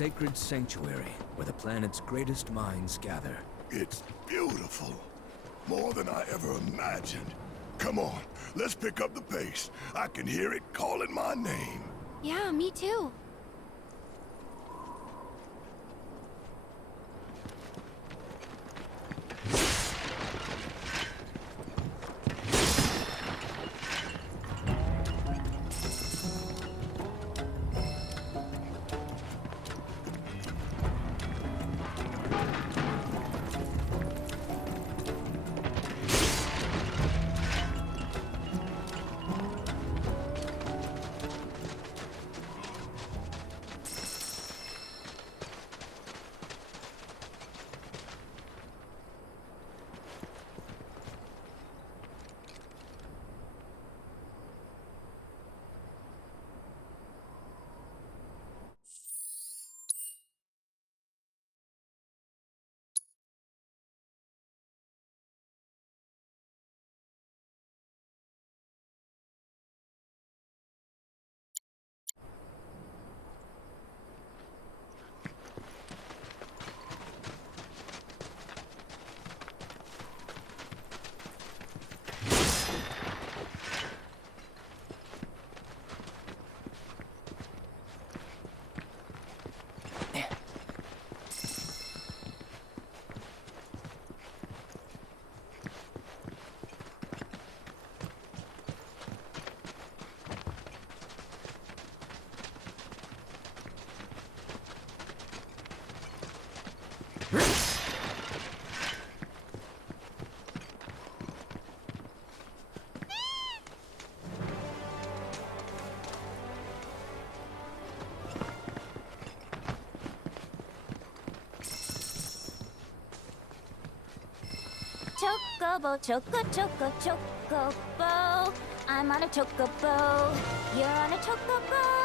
sacred sanctuary where the planet's greatest minds gather. It's beautiful. More than I ever imagined. Come on, let's pick up the pace. I can hear it calling my name. Yeah, me too. Chocobo, chocobo. I'm on a chocobo. You're on a chocobo.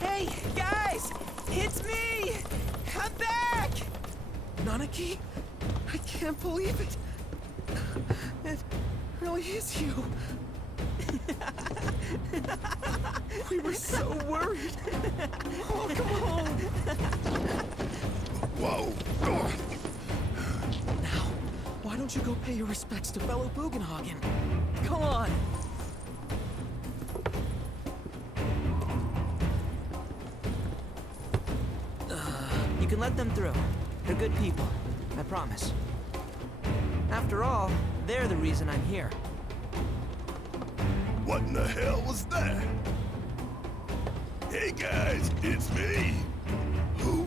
Hey, guys! It's me! I'm back! Nanaki? I can't believe it. It really is you. We were so worried. Oh, come on. Whoa! Now, why don't you go pay your respects to fellow Bugenhagen? Go on. You can let them through. They're good people. I promise. After all, they're the reason I'm here. What in the hell was that? Hey guys, it's me. Who?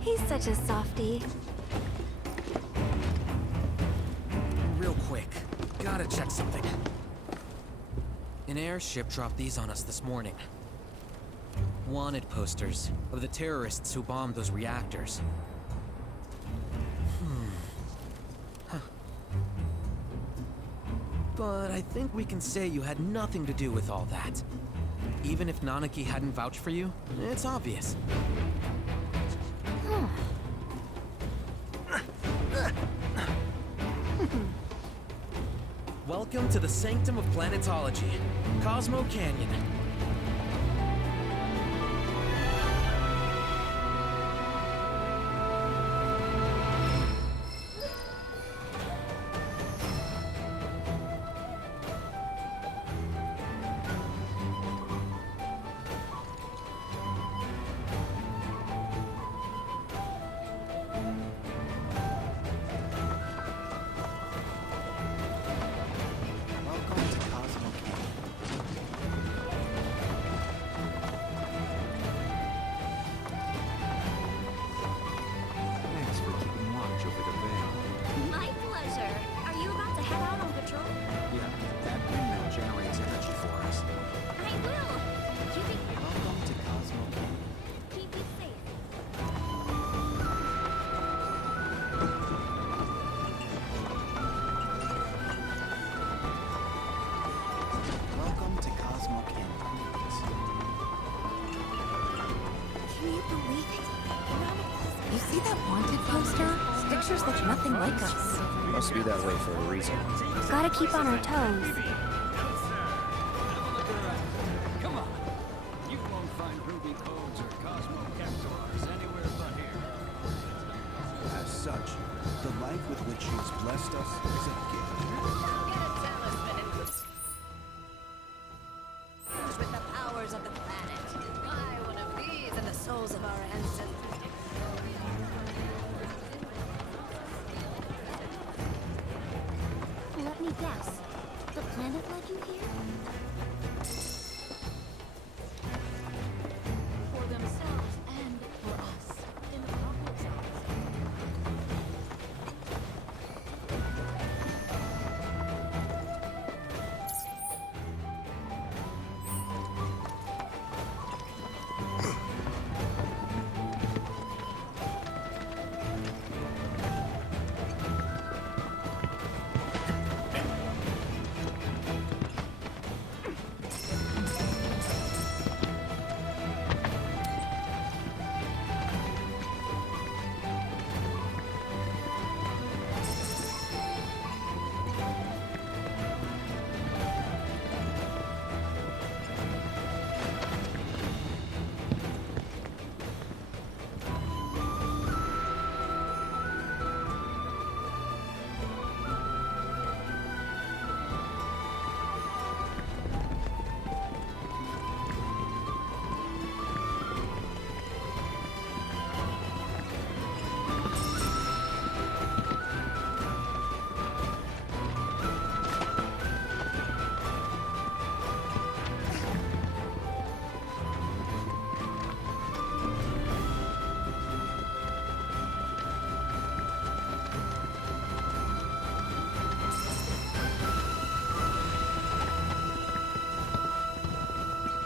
He's such a softie. Real quick, gotta check something. An airship dropped these on us this morning. Wanted posters of the terrorists who bombed those reactors. But I think we can say you had nothing to do with all that. Even if Nanaki hadn't vouched for you, it's obvious. Welcome to the Sanctum of Planetology, Cosmo Canyon. Welcome to Cosmo Canyon. Thanks for keeping watch over the veil. My pleasure. Are you about to head out on patrol? Yeah, that windmill generates energy for us. I will. Keep it here. Welcome to Cosmo Canyon. Keep it safe. Welcome to Cosmo Canyon. Can you believe it? You see that wanted poster? Pictures look nothing like us. Must be that way for a reason. Gotta keep on our toes. Come on. You won't find ruby codes or cosmo capsulars anywhere but here. As such, the life with which she has blessed us is a gift. With the powers of the planet. Buy one of these and the souls of our ancestors. Let me guess. The planet led you here? For themselves and for us. In the pockets of us.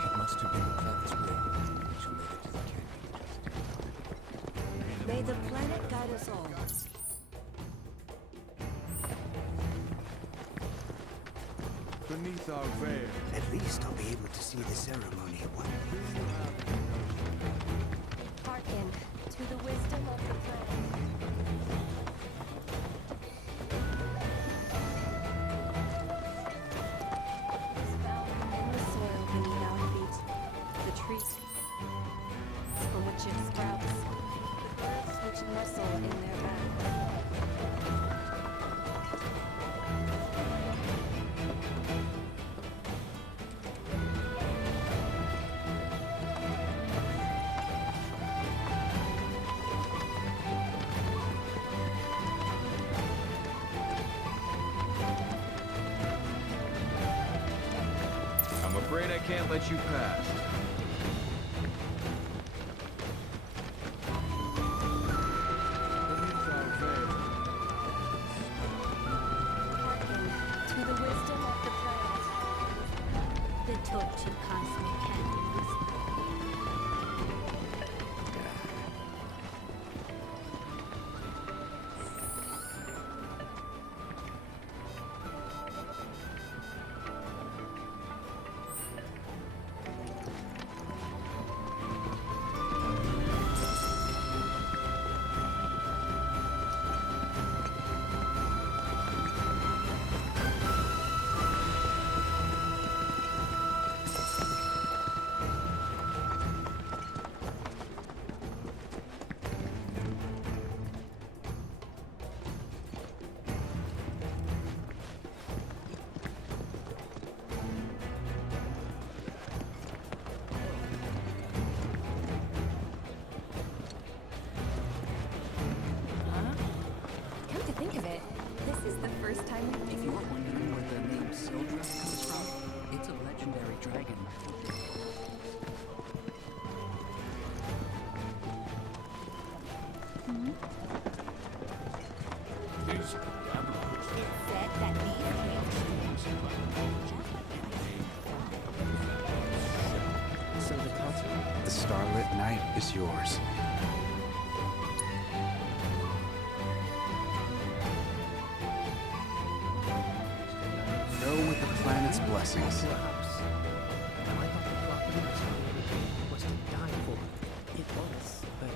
It must have been the planet's will which made it to the canyon. May the planet guide us all. Beneath our veil, At least I'll be able to see the ceremony. What? Hearken to the wisdom of the planet. Is found in the soil beneath our feet. The trees from which it sprouts. The birds which nestle in their backs. I'm afraid I can't let you pass. beneath our veil, Hearken to the wisdom of the planet. The torch of cosmic candles. So the concert? The starlit night is yours. Go with the planet's blessings. To a house. Now I thought the property was to die for. It was, but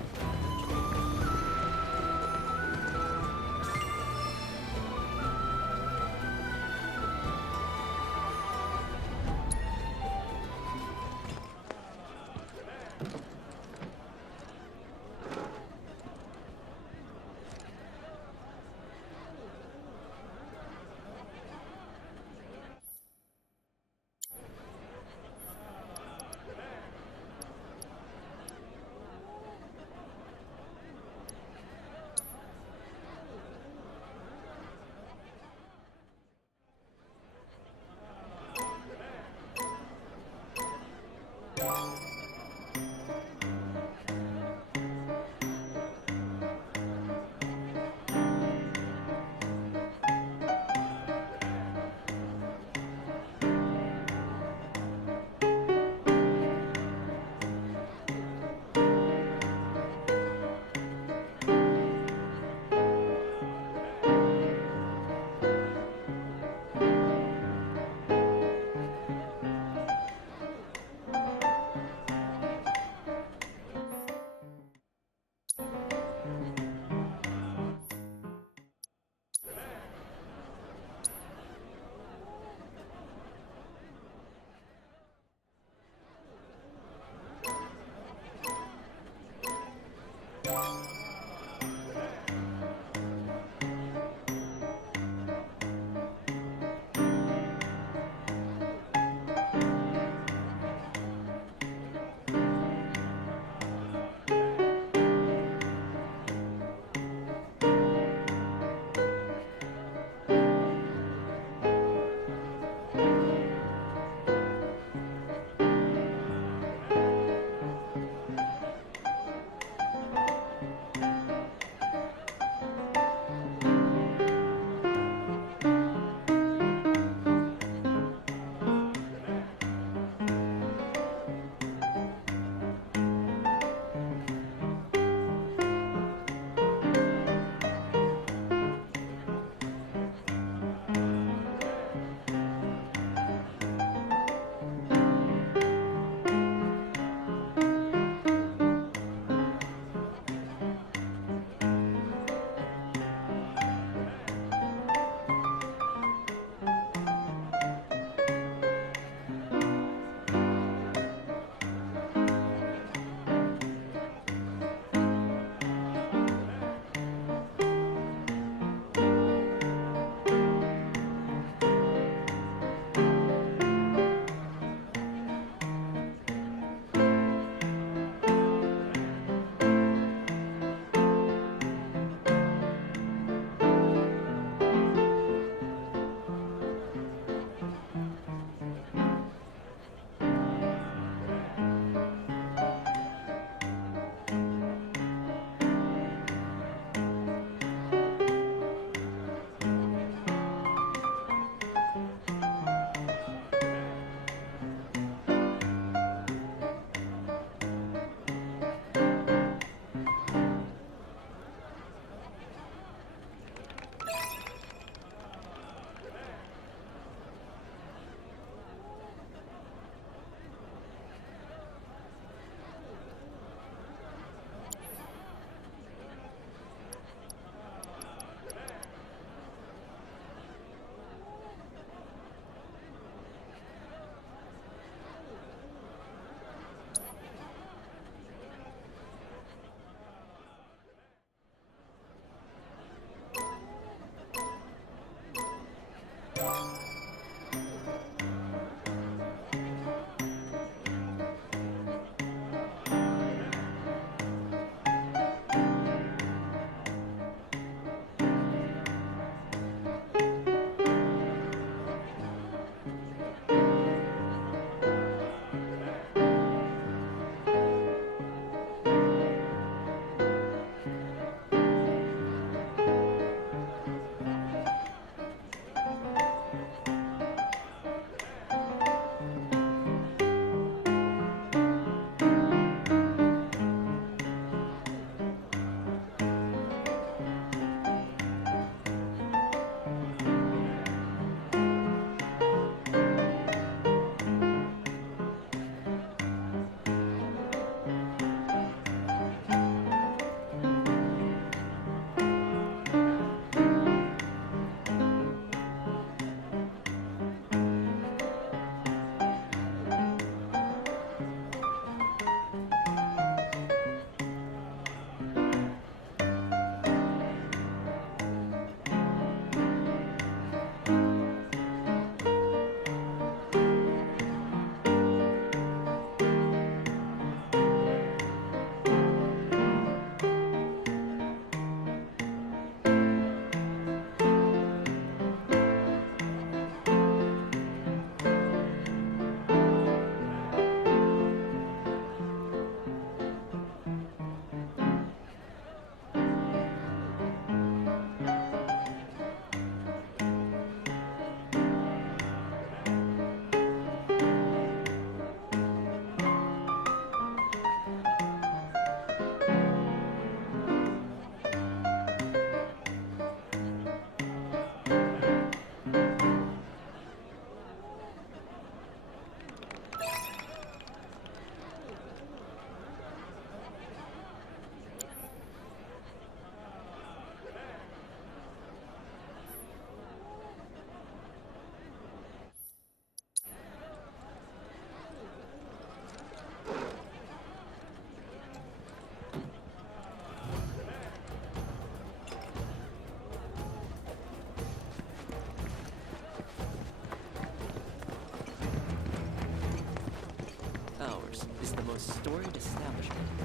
the most storied establishment in the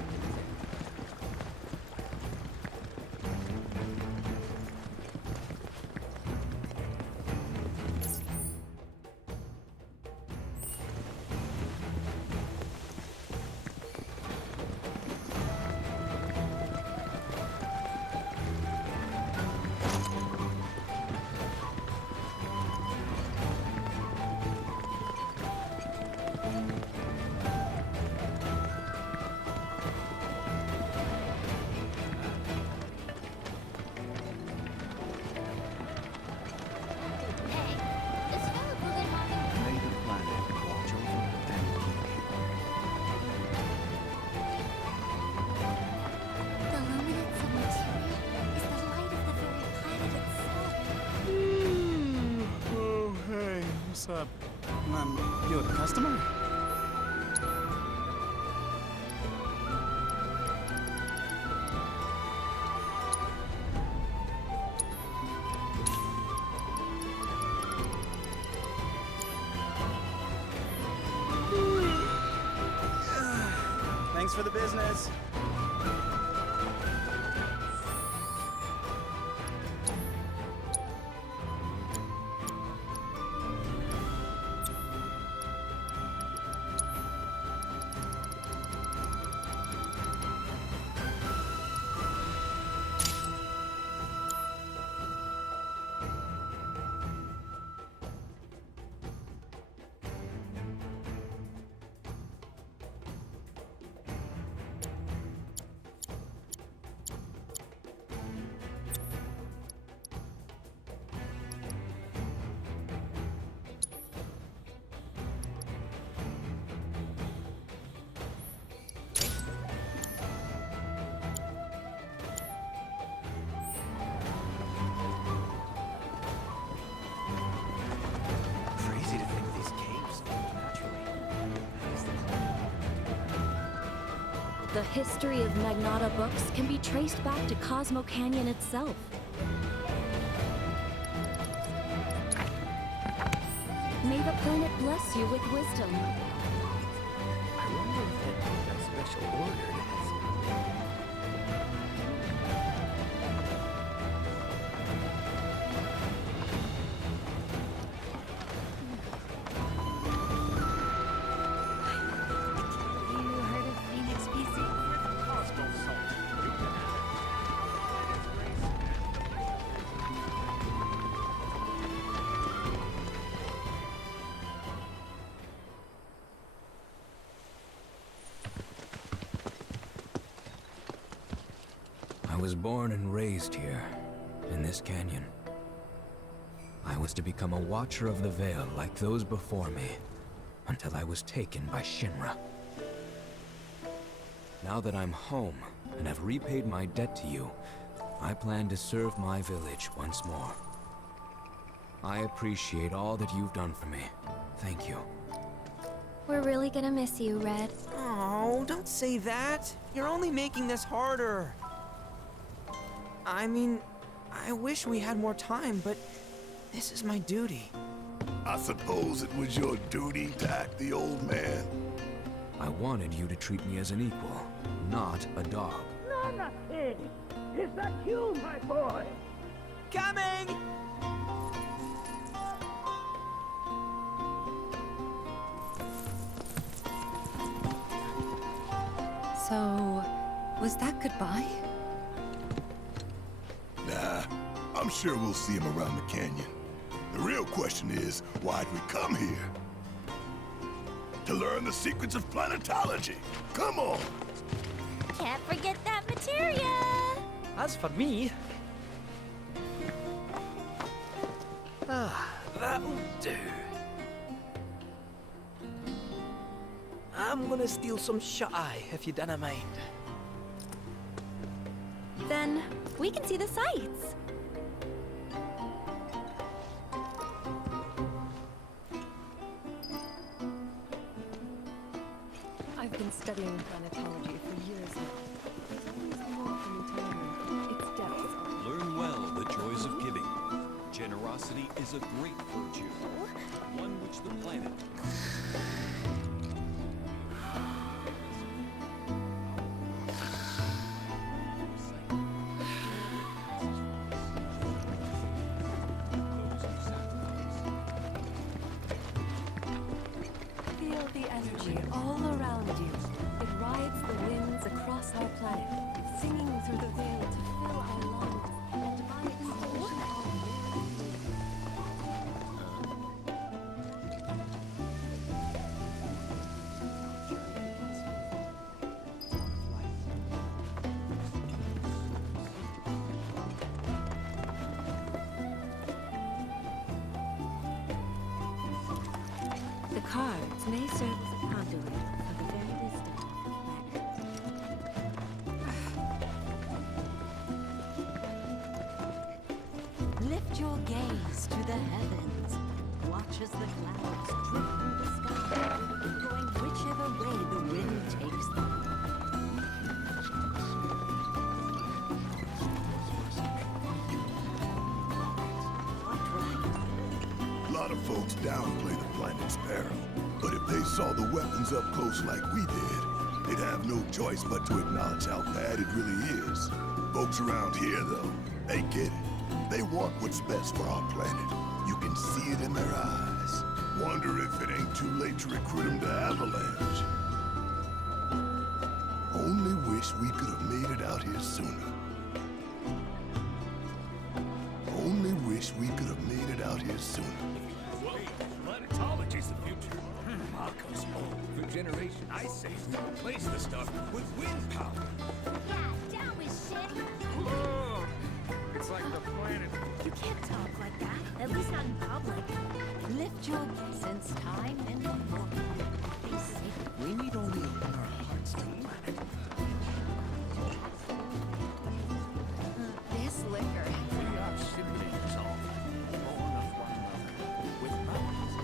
May the planet watch over and keep you. The luminance of materia is the light of the very planet itself. Oh, hey, what's up? You a customer? Thanks for the business. Crazy to think these caves formed naturally. The history of Magnata books can be traced back to Cosmo Canyon itself. May the planet bless you with wisdom. I wonder if that book I special ordered has... You heard of Phoenix BC? I was born and raised here, in this canyon. I was to become a watcher of the Veil like those before me, until I was taken by Shinra. Now that I'm home and have repaid my debt to you, I plan to serve my village once more. I appreciate all that you've done for me. Thank you. We're really gonna miss you, Red. Oh, don't say that. You're only making this harder. I mean, I wish we had more time, but this is my duty. I suppose it was your duty to act the old man. I wanted you to treat me as an equal, not a dog. No, nothing. Is that you, my boy? Coming! So, was that goodbye? Nah, I'm sure we'll see him around the canyon. The real question is, why'd we come here? To learn the secrets of planetology. Come on! Can't forget that materia! As for me... that'll do. I'm gonna steal some shut-eye, if you don't mind. Then we can see the sights. I've been studying planetology for years now. There's always more for me to learn. Its depths are... Learn well the joys of giving. Generosity is a great virtue, one which the planet... energy all around you. It rides the winds across our planet, singing through the veil to fill our lungs, and by extension our The cards may serve as a conduit for the very wisdom of the planet. Lift your gaze to the heavens. Watch as the clouds drift through the sky, going whichever way the wind takes them. A lot of folks downplay the planet's peril, but if they saw the weapons up close like we did, they'd have no choice but to acknowledge how bad it really is. Folks around here, though, they get it. They want what's best for our planet. You can see it in their eyes. Wonder if it ain't too late to recruit them to Avalanche. Only wish we could have made it out here sooner. Only wish we could have made it out here sooner. Planetology's the future. Marco's old. For generations, I say to replace the stuff with wind power. Yeah, down with shit. Whoa! It's like the planet. You can't talk like that, at least not in public. Lift your gaze since time immemorial. Be safe. We need only open our hearts to the planet. This liquor. We are simply resolved, born of one another, with mountains.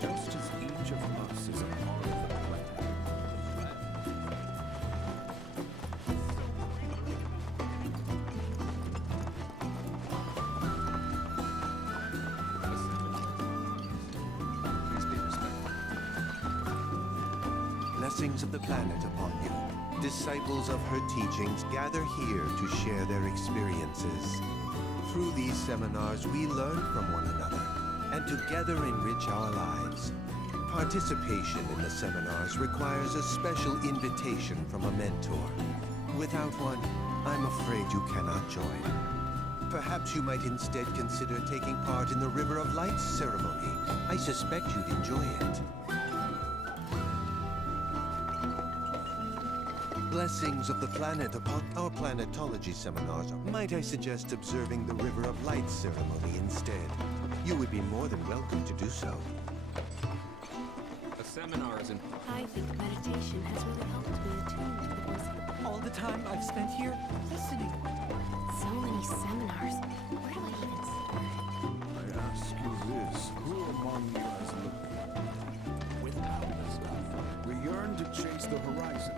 Just as each of us is a part of the planet. Blessings of the planet upon you. Disciples of her teachings gather here to share their experiences. Through these seminars, we learn from one another and together enrich our lives. Participation in the seminars requires a special invitation from a mentor. Without one, I'm afraid you cannot join. Perhaps you might instead consider taking part in the River of Lights ceremony. I suspect you'd enjoy it. Blessings of the planet upon our planetology seminars. Might I suggest observing the River of Lights ceremony instead? You would be more than welcome to do so. A seminar is in... I think meditation has really helped me attune to the voice of the All the time I've spent here listening. So many seminars. Where do I even start? I ask you this, who among you has looked without the stuff? We yearn to chase the horizon.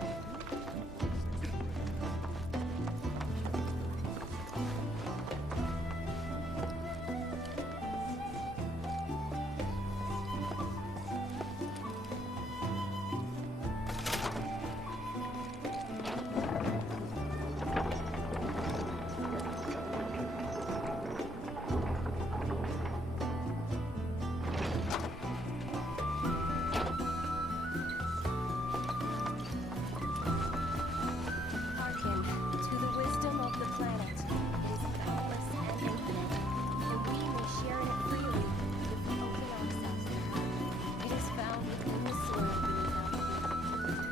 Hearken to the wisdom of the planet. It is boundless and infinite, and we may share in it freely if we open ourselves to it. It is found within the soil beneath our feet.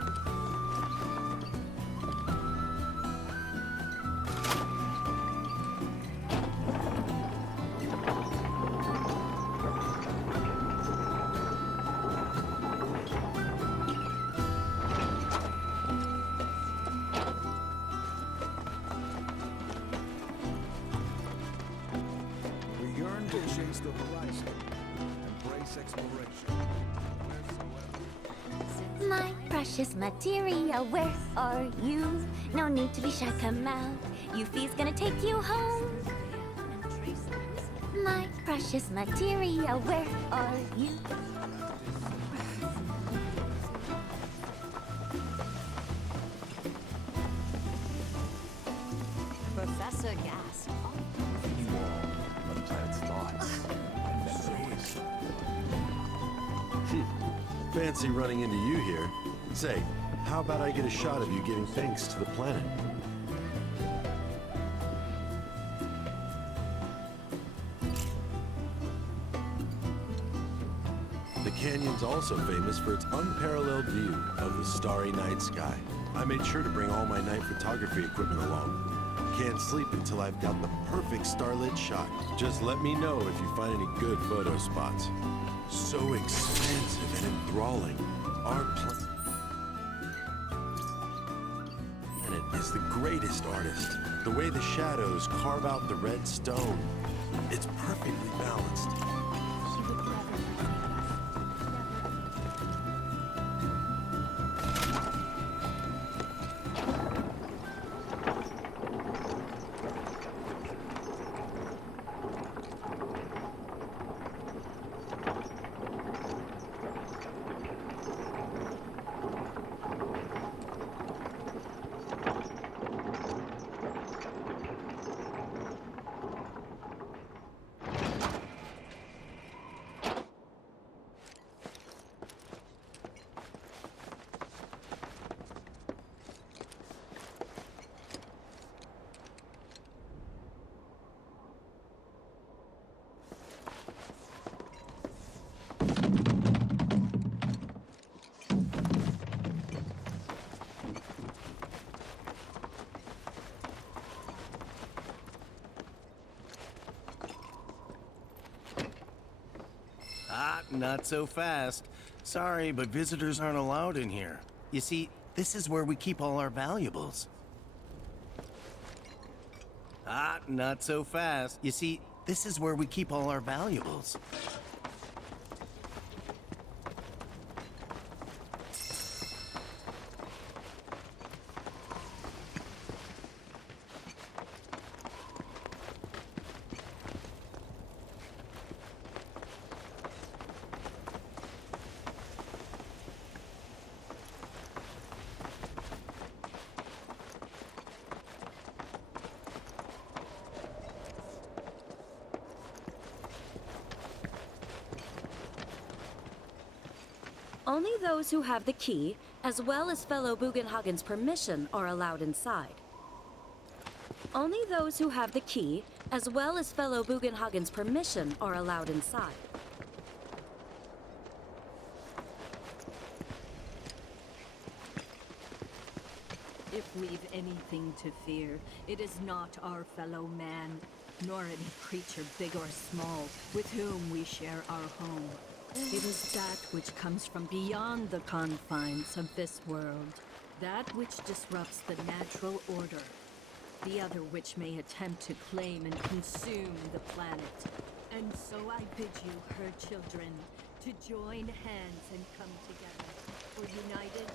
We yearn to chase the horizon. Embrace exploration. My precious materia, where are you? No need to be shy, come out. Yuffie's gonna take you home. My precious materia, where are you? Professor Gas. You all are the planet's thoughts. Fancy running into you here. Say, how about I get a shot of you giving thanks to the planet? The canyon's also famous for its unparalleled view of the starry night sky. I made sure to bring all my night photography equipment along. Can't sleep until I've got the perfect starlit shot. Just let me know if you find any good photo spots. So expansive and enthralling, our planet is the greatest artist. The way the shadows carve out the red stone, it's perfectly balanced. Not so fast. Sorry, but visitors aren't allowed in here. You see, this is where we keep all our valuables. Not so fast. You see, this is where we keep all our valuables. Only those who have the key, as well as fellow Bugenhagen's permission, are allowed inside. Only those who have the key, as well as fellow Bugenhagen's permission, are allowed inside. If we've anything to fear, it is not our fellow man, nor any creature big or small, with whom we share our home. It is that which comes from beyond the confines of this world, that which disrupts the natural order, the other which may attempt to claim and consume the planet. And so I bid you, her children, to join hands and come together, for united,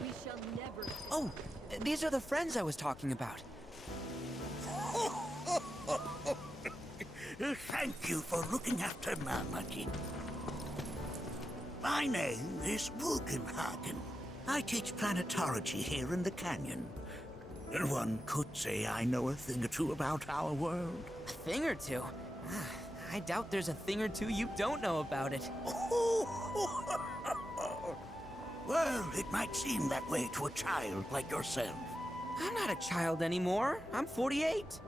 we shall never... Oh, these are the friends I was talking about. Thank you for looking after Malmaki. My name is Bugenhagen. I teach planetology here in the canyon. One could say I know a thing or two about our world. A thing or two? I doubt there's a thing or two you don't know about it. Well, it might seem that way to a child like yourself. I'm not a child anymore. I'm 48.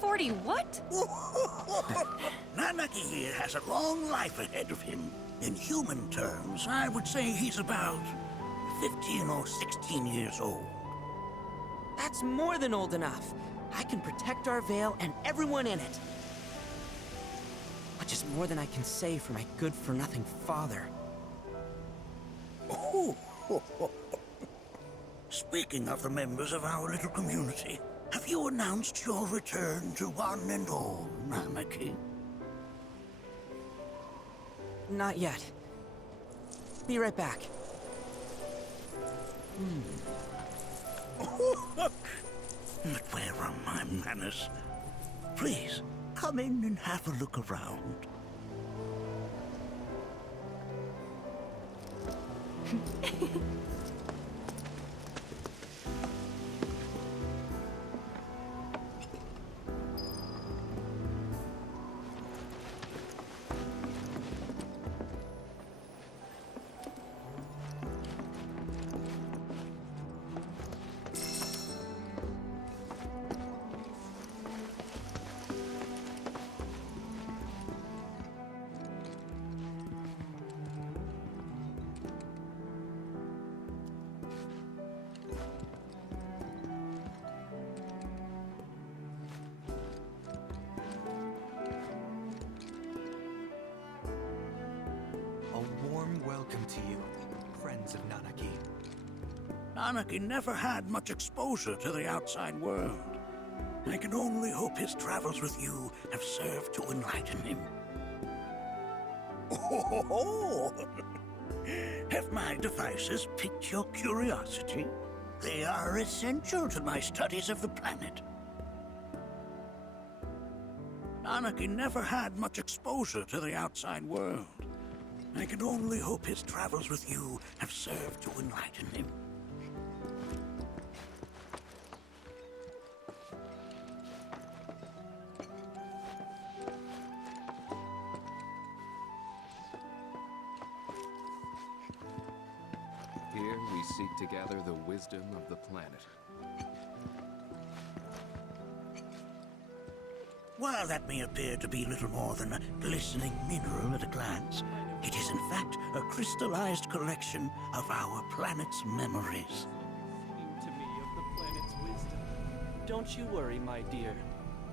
40 what? Nanaki here has a long life ahead of him. In human terms, I would say he's about 15 or 16 years old. That's more than old enough. I can protect our Vale and everyone in it. Which is more than I can say for my good-for-nothing father. Speaking of the members of our little community, have you announced your return to one and all, Namaki? Not yet. Be right back. But where are my manners? Please, come in and have a look around. warm welcome to you, friends of Nanaki. Nanaki never had much exposure to the outside world. I can only hope his travels with you have served to enlighten him. Oh, have my devices piqued your curiosity? They are essential to my studies of the planet. Nanaki never had much exposure to the outside world. I can only hope his travels with you have served to enlighten him. Here we seek to gather the wisdom of the planet. While that may appear to be little more than a glistening mineral at a glance, it is in fact a crystallized collection of our planet's memories. To me of the planet's wisdom. Don't you worry, my dear.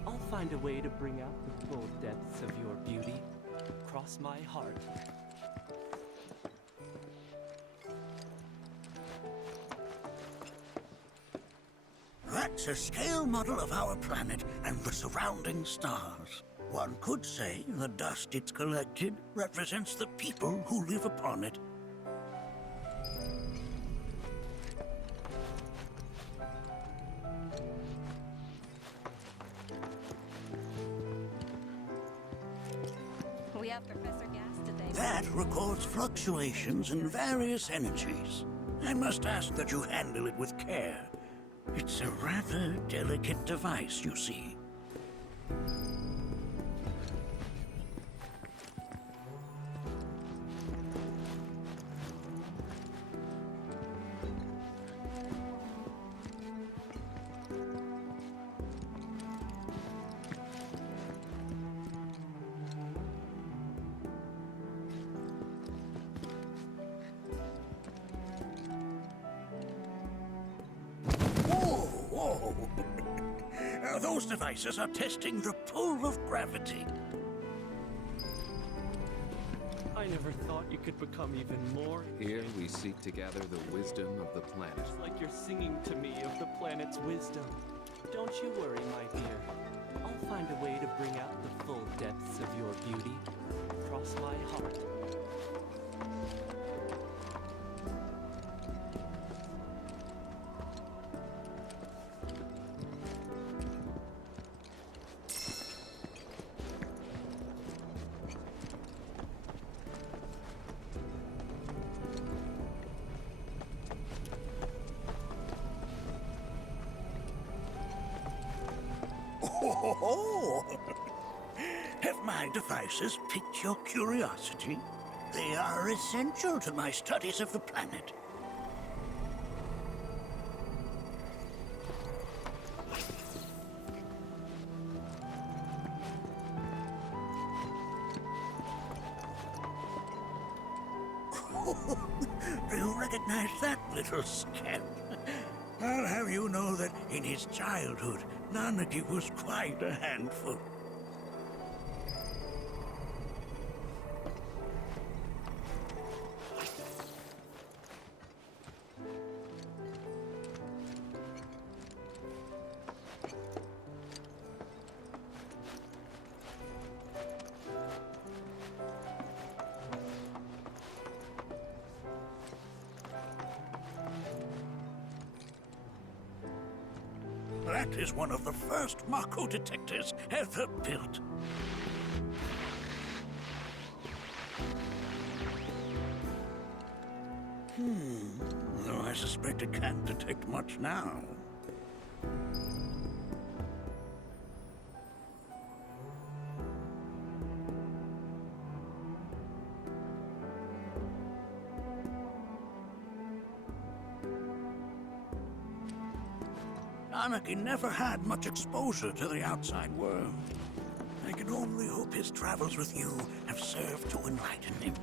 I'll find a way to bring out the full depths of your beauty. Cross my heart. That's a scale model of our planet and the surrounding stars. One could say the dust it's collected represents the people who live upon it. We have Professor Gas to thank. That records fluctuations in various energies. I must ask that you handle it with care. It's a rather delicate device, you see. Whoa! Those devices are testing the pull of gravity. I never thought you could become even more. Here we seek to gather the wisdom of the planet. It's like you're singing to me of the planet's wisdom. Don't you worry, my dear. I'll find a way to bring out the full depths of your beauty. Cross my heart. Oh! Have my devices piqued your curiosity? They are essential to my studies of the planet. Do you recognize that little scamp? I'll have you know that in his childhood, Nanaki was quite a handful. That is one of the first Mako detectors ever built. Though I suspect it can't detect much now. Nanaki never had much exposure to the outside world. I can only hope his travels with you have served to enlighten him.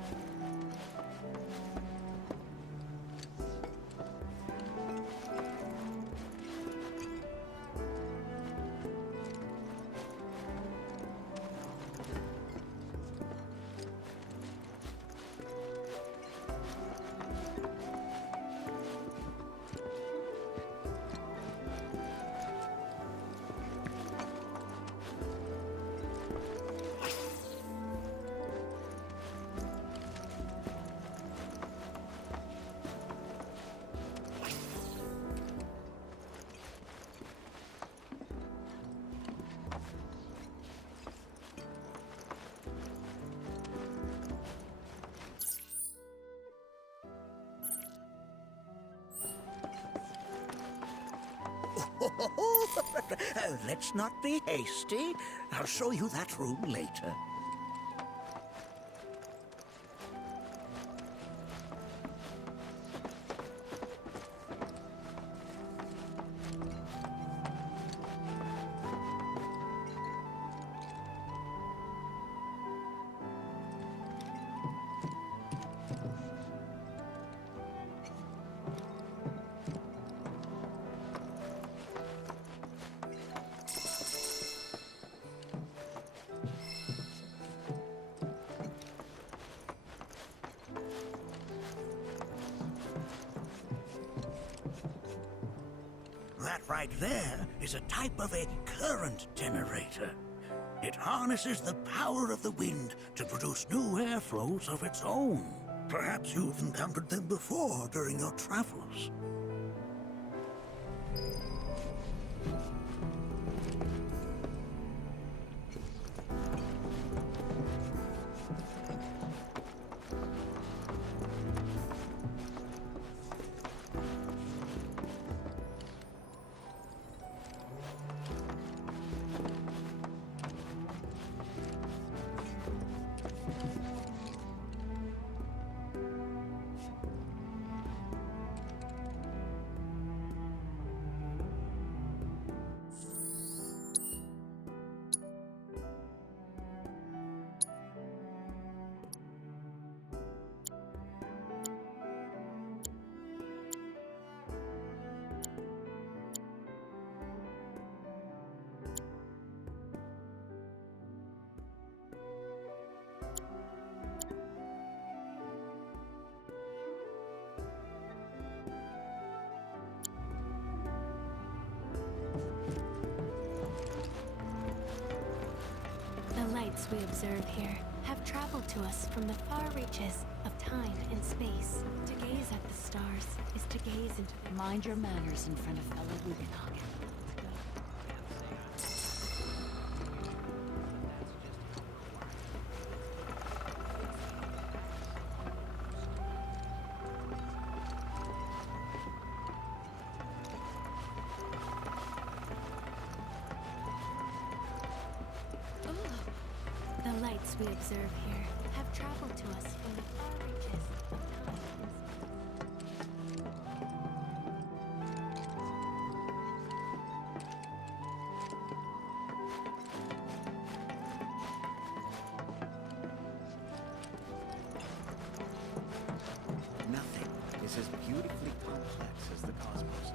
Let's not be hasty. I'll show you that room later. That right there is a type of a current generator. It harnesses the power of the wind to produce new airflows of its own. Perhaps you've encountered them before during your travels. The lights we observe here have traveled to us from the far reaches of time and space. To gaze at the stars is to gaze into the... Mind your manners in front of fellow Bugenhagen. The lights we observe here have traveled to us from the far reaches of time and space. Nothing is as beautifully complex as the cosmos.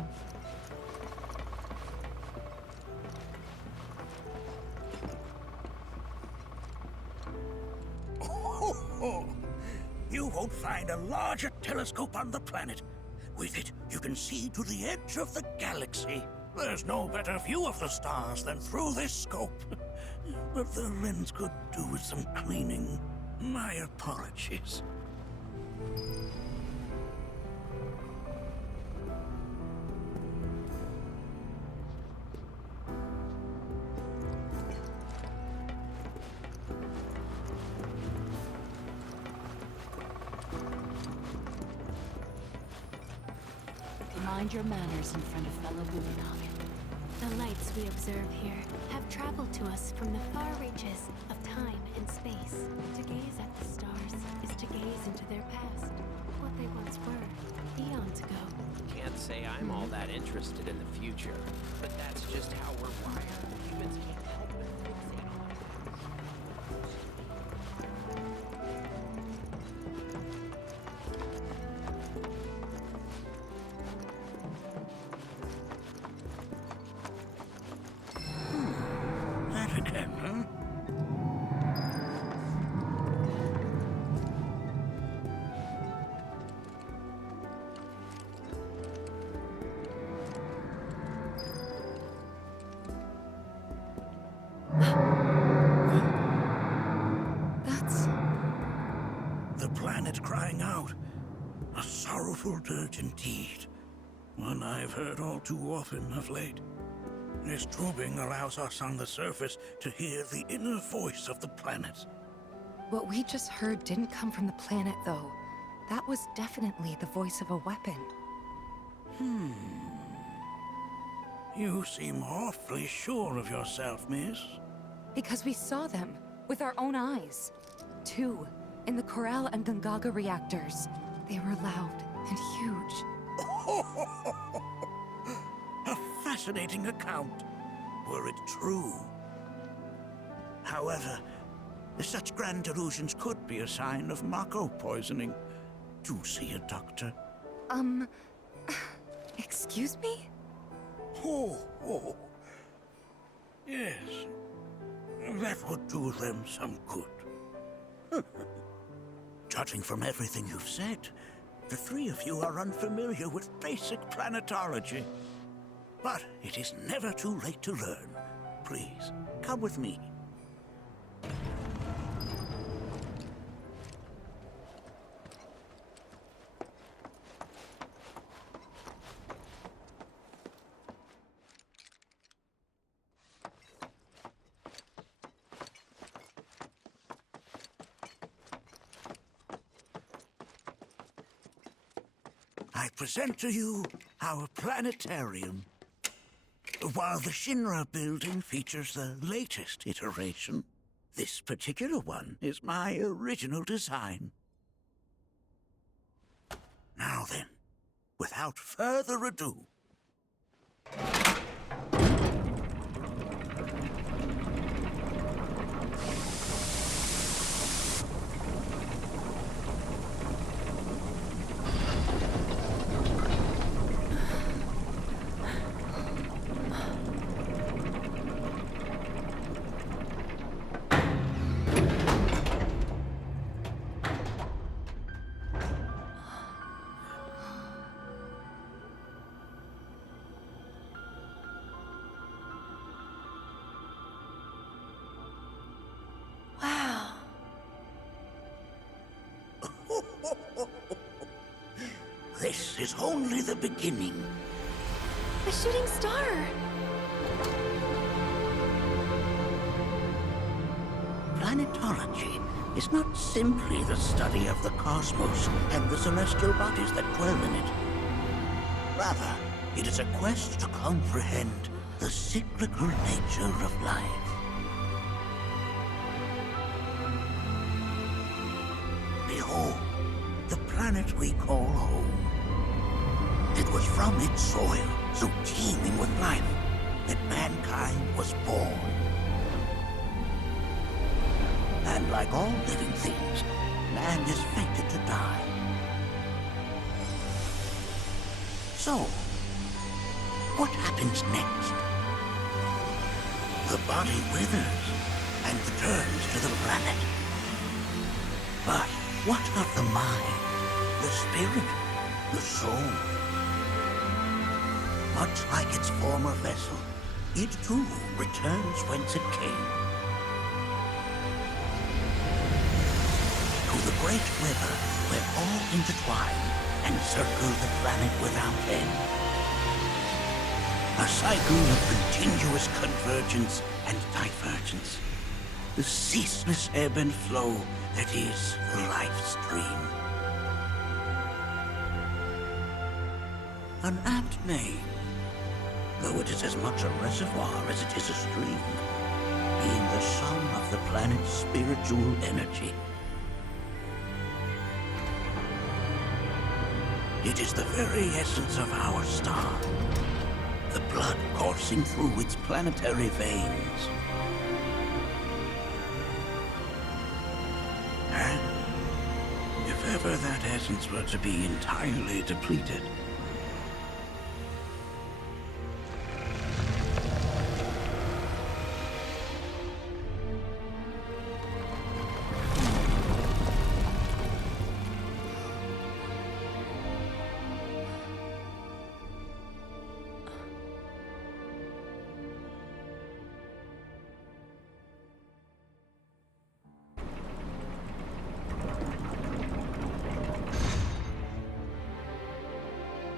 You won't find a larger telescope on the planet. With it, you can see to the edge of the galaxy. There's no better view of the stars than through this scope. But the lens could do with some cleaning. My apologies. Mind your manners in front of fellow Bugenhagen. The lights we observe here have traveled to us from the far reaches of time and space. To gaze at the stars is to gaze into their past, what they once were, eons ago. Can't say I'm all that interested in the future, but that's just how we're wired. Humans can't help but fixate on it. That again, huh? That's... The planet crying out. A sorrowful dirge indeed. One I've heard all too often of late. This tubing allows us on the surface to hear the inner voice of the planet. What we just heard didn't come from the planet, though. That was definitely the voice of a weapon. You seem awfully sure of yourself, miss. Because we saw them with our own eyes. 2 in the Corral and Gungaga reactors. They were loud and huge. A fascinating account, were it true. However, such grand delusions could be a sign of Mako poisoning. Do see a doctor. Excuse me? Oh. Yes. That would do them some good. Judging from everything you've said, the 3 of you are unfamiliar with basic planetology. But it is never too late to learn. Please, come with me. I present to you our planetarium. While the Shinra building features the latest iteration, this particular one is my original design. Now then, without further ado, Wow. this is only the beginning. A shooting star! Planetology is not simply the study of the cosmos and the celestial bodies that dwell in it. Rather, it is a quest to comprehend the cyclical nature of life. Behold, the planet we call home. It was from its soil, so teeming with life, that mankind was born. And like all living things, man is fated to die. So, what happens next? The body withers and returns to the planet. But what of the mind, the spirit, the soul? Much like its former vessel, it too returns whence it came. To the great river where all intertwine and circle the planet without end. A cycle of continuous convergence and divergence. The ceaseless ebb and flow that is the life stream. An apt name, though it is as much a reservoir as it is a stream, being the sum of the planet's spiritual energy. It is the very essence of our star, the blood coursing through its planetary veins. And if ever that essence were to be entirely depleted,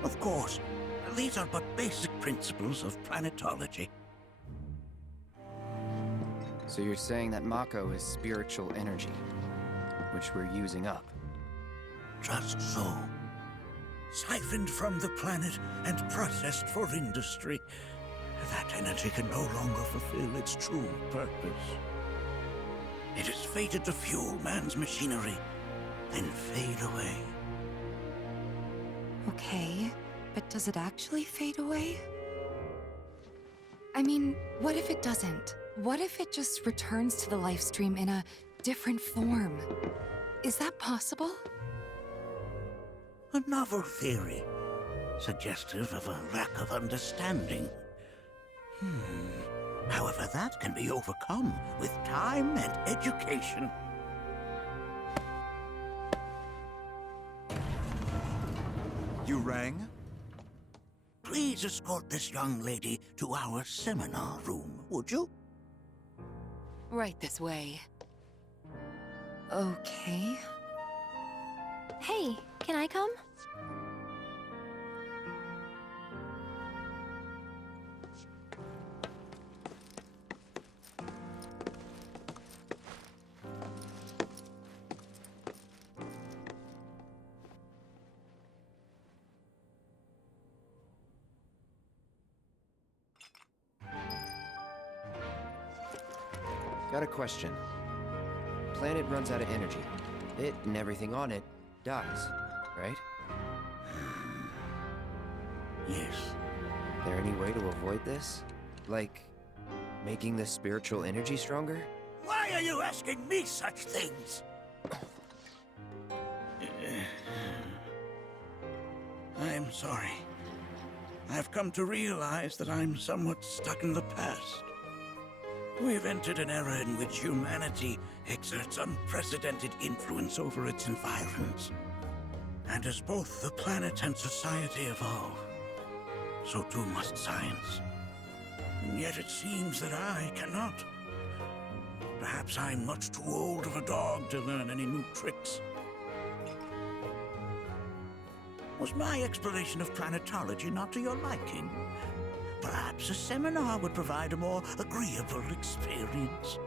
of course, these are but basic principles of planetology. So you're saying that Mako is spiritual energy, which we're using up? Just so. Siphoned from the planet and processed for industry. that energy can no longer fulfill its true purpose. It is fated to fuel man's machinery, then fade away. Okay, but does it actually fade away? I mean, what if it doesn't? What if it just returns to the life stream in a different form? Is that possible? A novel theory, suggestive of a lack of understanding. However, that can be overcome with time and education. You rang? Please escort this young lady to our seminar room, would you? Right this way. Okay. Hey, can I come? Got a question. Planet runs out of energy. It and everything on it dies, right? Yes. There any way to avoid this? Like, making the spiritual energy stronger? Why are you asking me such things? I'm sorry. I've come to realize that I'm somewhat stuck in the past. We've entered an era in which humanity exerts unprecedented influence over its environs. And as both the planet and society evolve, so too must science. And yet it seems that I cannot. Perhaps I'm much too old of a dog to learn any new tricks. Was my exploration of planetology not to your liking? Perhaps a seminar would provide a more agreeable experience.